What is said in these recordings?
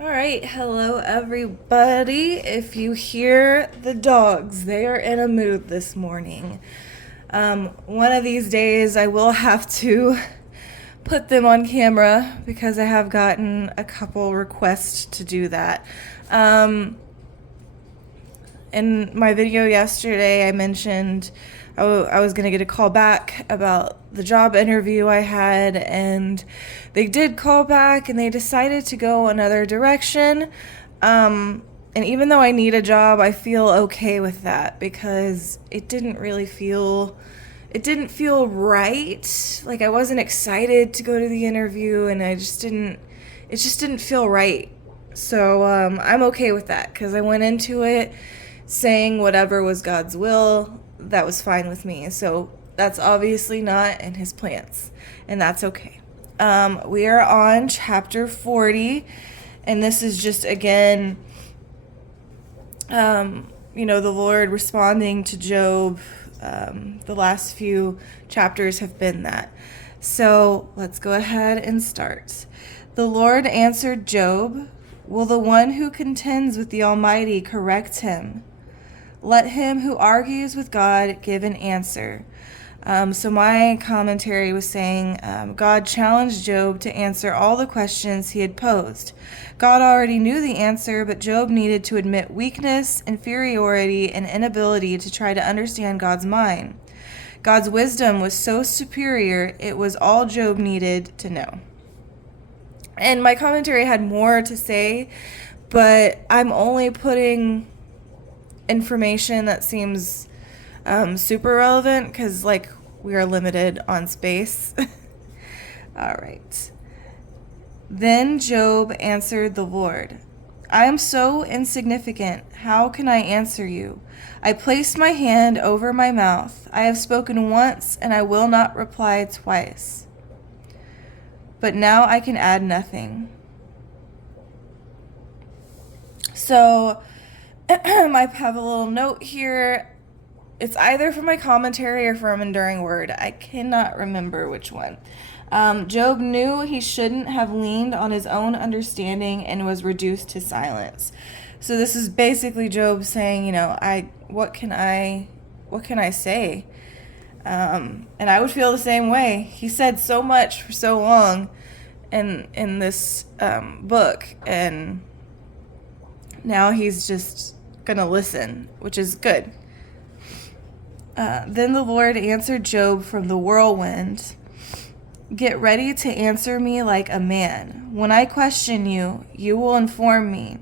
All right, hello everybody. If you hear the dogs, they are in a mood this morning. One of these days I will have to put them on camera because I have gotten a couple requests to do that. In my video yesterday, I mentioned I was going to get a call back about the job interview I had, and they did call back and they decided to go another direction. And even though I need a job, I feel okay with that because it didn't feel right. Like I wasn't excited to go to the interview, and it just didn't feel right. So I'm okay with that because I went into it saying whatever was God's will. That was fine with me. So that's obviously not in his plans, and that's okay. We are on chapter 40, and this is just again, the Lord responding to Job. The last few chapters have been that. So let's go ahead and start. The Lord answered Job, "Will the one who contends with the Almighty correct him? Let him who argues with God give an answer." So my commentary was saying God challenged Job to answer all the questions he had posed. God already knew the answer, but Job needed to admit weakness, inferiority, and inability to try to understand God's mind. God's wisdom was so superior, it was all Job needed to know. And my commentary had more to say, but I'm only putting information that seems super relevant because we are limited on space. All right. Then Job answered the Lord, "I am so insignificant. How can I answer you? I placed my hand over my mouth. I have spoken once, and I will not reply twice. But now I can add nothing." So I have a little note here. It's either from my commentary or from Enduring Word. I cannot remember which one. Job knew he shouldn't have leaned on his own understanding and was reduced to silence. So this is basically Job saying, what can I say? And I would feel the same way. He said so much for so long in this book, and now he's just gonna listen, which is good. Then the Lord answered Job from the whirlwind, "Get ready to answer me like a man. When I question you, you will inform me.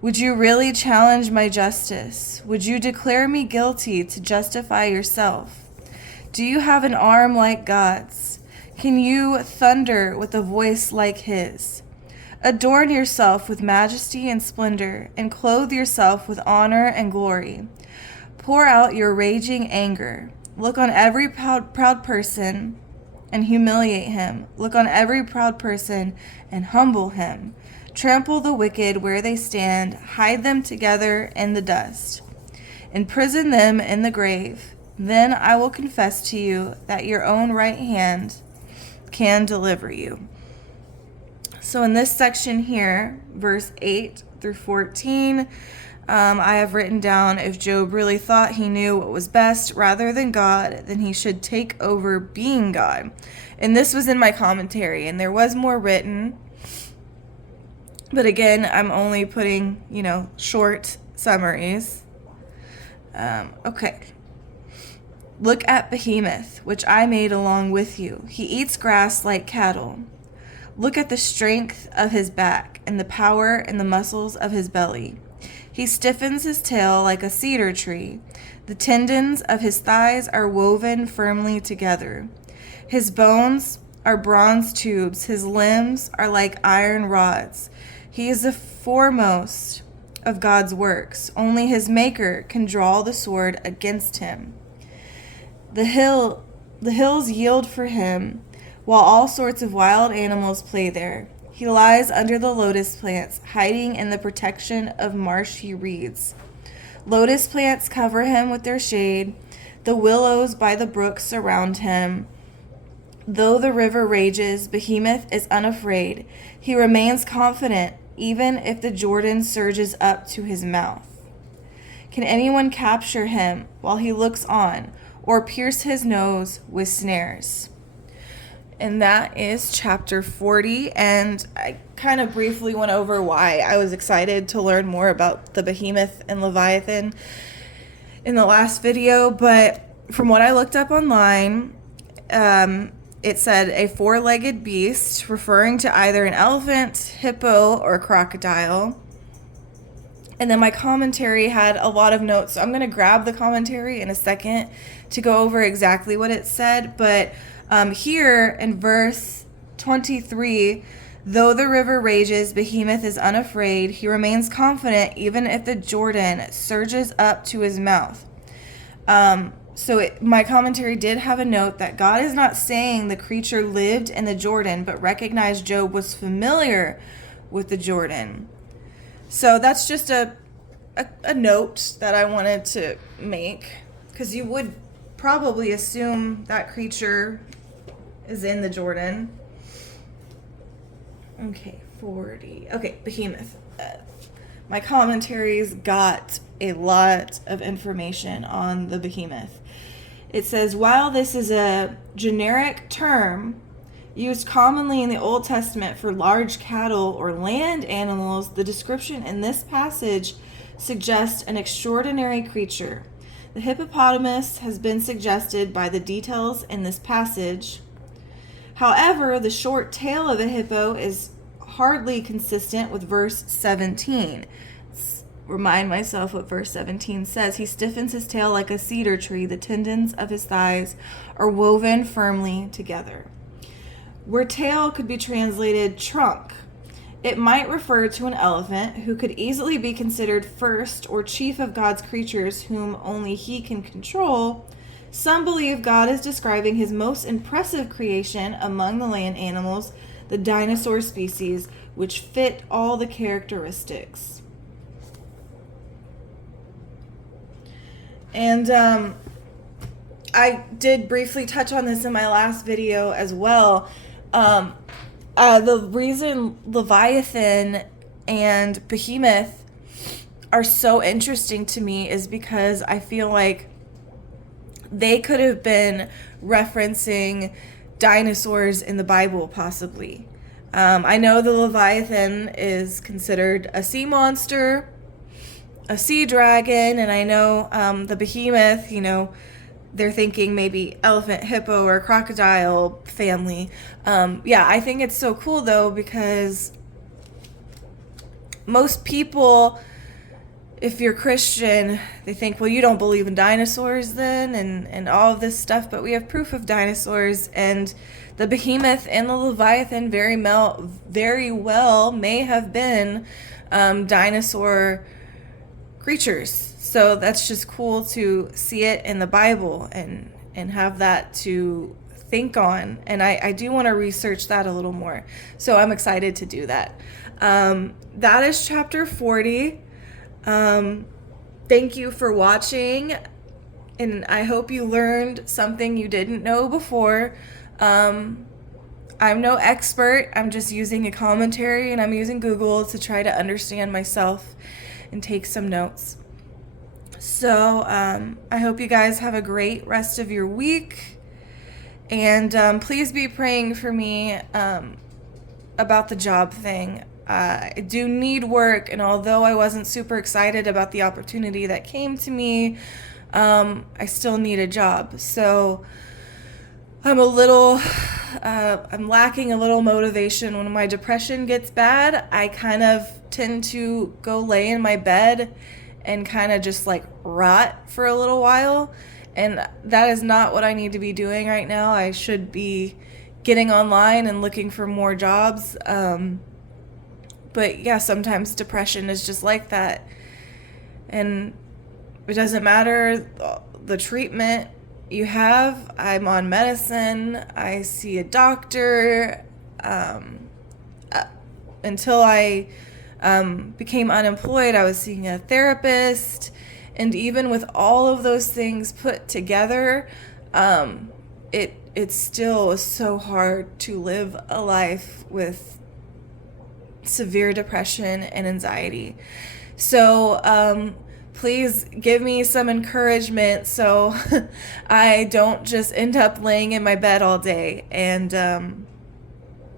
Would you really challenge my justice? Would you declare me guilty to justify yourself? Do you have an arm like God's? Can you thunder with a voice like his? Adorn yourself with majesty and splendor, and clothe yourself with honor and glory. Pour out your raging anger. Look on every proud person and humiliate him. Look on every proud person and humble him. Trample the wicked where they stand. Hide them together in the dust. Imprison them in the grave. Then I will confess to you that your own right hand can deliver you." So in this section here, verse 8 through 14, I have written down, if Job really thought he knew what was best rather than God, then he should take over being God. And this was in my commentary, and there was more written. But again, I'm only putting, short summaries. Okay. "Look at Behemoth, which I made along with you. He eats grass like cattle. Look at the strength of his back and the power and the muscles of his belly. He stiffens his tail like a cedar tree. The tendons of his thighs are woven firmly together. His bones are bronze tubes. His limbs are like iron rods. He is the foremost of God's works. Only his maker can draw the sword against him. The hills yield for him, while all sorts of wild animals play there. He lies under the lotus plants, hiding in the protection of marshy reeds. Lotus plants cover him with their shade. The willows by the brook surround him. Though the river rages, Behemoth is unafraid. He remains confident, even if the Jordan surges up to his mouth? Can anyone capture him while he looks on, or pierce his nose with snares? And that is chapter 40. And I kind of briefly went over why I was excited to learn more about the behemoth and Leviathan in the last video. But from what I looked up online, it said a four-legged beast, referring to either an elephant, hippo, or crocodile. And then my commentary had a lot of notes, so I'm going to grab the commentary in a second to go over exactly what it said. But here in verse 23, though the river rages, Behemoth is unafraid. He remains confident even if the Jordan surges up to his mouth. My commentary did have a note that God is not saying the creature lived in the Jordan, but recognized Job was familiar with the Jordan. So that's just a note that I wanted to make, because you would probably assume that creature is in the Jordan. Okay, 40. Okay, Behemoth. My commentaries got a lot of information on the Behemoth. It says, while this is a generic term used commonly in the Old Testament for large cattle or land animals, the description in this passage suggests an extraordinary creature. The hippopotamus has been suggested by the details in this passage. However, the short tail of a hippo is hardly consistent with verse 17. Remind myself what verse 17 says. He stiffens his tail like a cedar tree. The tendons of his thighs are woven firmly together. Where tail could be translated trunk, it might refer to an elephant who could easily be considered first or chief of God's creatures whom only he can control. Some believe God is describing his most impressive creation among the land animals, the dinosaur species, which fit all the characteristics. And I did briefly touch on this in my last video as well. The reason Leviathan and Behemoth are so interesting to me is because I feel like they could have been referencing dinosaurs in the Bible, possibly. I know the Leviathan is considered a sea monster, a sea dragon, and I know the Behemoth, they're thinking maybe elephant, hippo, or crocodile family. I think it's so cool, though, because most people, if you're Christian, they think, well, you don't believe in dinosaurs then, and all of this stuff, but we have proof of dinosaurs, and the Behemoth and the Leviathan very well may have been dinosaur creatures. So that's just cool to see it in the Bible and have that to think on. And I do want to research that a little more. So I'm excited to do that. That is chapter 40. Thank you for watching. And I hope you learned something you didn't know before. I'm no expert. I'm just using a commentary, and I'm using Google to try to understand myself and take some notes. So I hope you guys have a great rest of your week, and please be praying for me about the job thing. I do need work, and although I wasn't super excited about the opportunity that came to me, I still need a job. So I'm lacking a little motivation. When my depression gets bad, I kind of tend to go lay in my bed and kind of just like rot for a little while. And that is not what I need to be doing right now. I should be getting online and looking for more jobs. But yeah, sometimes depression is just like that. And it doesn't matter the treatment you have. I'm on medicine. I see a doctor. Until I became unemployed, I was seeing a therapist. And even with all of those things put together, it still is so hard to live a life with severe depression and anxiety. So please give me some encouragement so I don't just end up laying in my bed all day and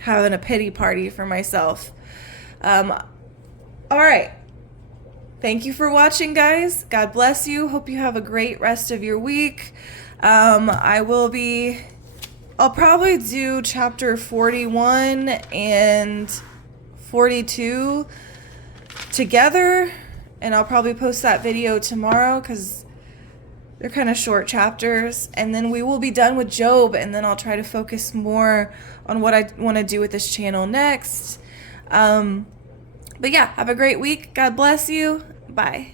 having a pity party for myself. All right. Thank you for watching, guys. God bless you. Hope you have a great rest of your week. I'll probably do chapter 41 and 42 together, and I'll probably post that video tomorrow because they're kind of short chapters, and then we will be done with Job, and then I'll try to focus more on what I want to do with this channel next. But yeah, have a great week. God bless you. Bye.